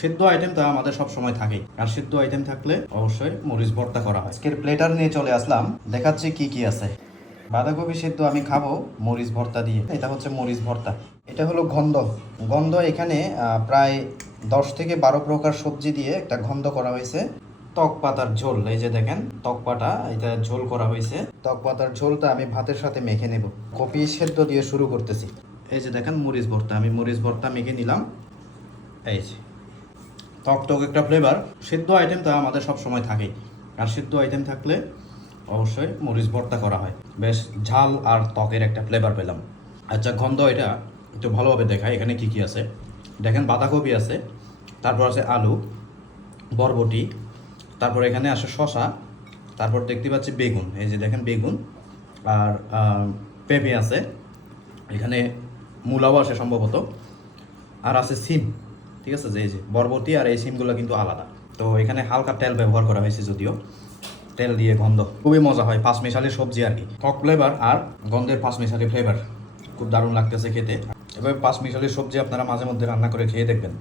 সিদ্ধ আইটেম তো আমাদের সব সময় থাকেই। আর সিদ্ধ আইটেম থাকলে অবশ্যই মরিচ ভর্তা করা হয়। আজকের প্লেটার নিয়ে চলে আসলাম। দেখাচ্ছি কি কি আছে। বাঁধাকপি সিদ্ধ আমি খাব মরিচ ভর্তা দিয়ে। এটা হচ্ছে মরিচ ভর্তা। এটা হলো গন্ধ। গন্ধ এখানে প্রায় দশ থেকে বারো প্রকার সবজি দিয়ে একটা গন্ধ করা হয়েছে। তক পাতার ঝোল, এই যে দেখেন তক পাতা, এটা ঝোল করা হয়েছে। তক পাতার ঝোলটা আমি ভাতের সাথে মেখে নেব। কপি সেদ্ধ দিয়ে শুরু করতেছি। এই যে দেখেন, মরিচ ভর্তা। আমি মরিচ ভর্তা মেখে নিলাম। এই যে। টক টক একটা ফ্লেভার সিদ্ধ আইটেম তো আমাদের সব সময় থাকেই। আর সিদ্ধ আইটেম থাকলে অবশ্যই মরিচ ভর্তা করা হয়। বেশ ঝাল আর ত্বকের একটা ফ্লেভার পেলাম। আচ্ছা গন্ধ এটা একটু ভালোভাবে দেখায় এখানে কি কি আছে? দেখেন বাঁধাকপি আছে, তারপর আছে আলু, বরবটি, তারপর এখানে আসে শশা তারপর দেখতে পাচ্ছি বেগুন, এই যে দেখেন বেগুন, আর পেঁপে আছে, এখানে মূলাও আসে সম্ভবত, আর আছে সিম। ঠিক আছে? যে এই যে বরবটি আর এই সিমগুলো কিন্তু আলাদা। তো এখানে হালকা তেল ব্যবহার করা হয়েছে যদিও। তেল দিয়ে গন্ধ খুবই মজা হয় পাঁচ মিশালি সবজি আর কি। কক ফ্লেভার আর গন্ধের পাঁচ মিশালি ফ্লেভার খুব দারুণ লাগতেছে খেতে। এভাবে পাঁচ মিশালি সবজি আপনারা মাঝে মধ্যে রান্না করে খেয়ে দেখবেন।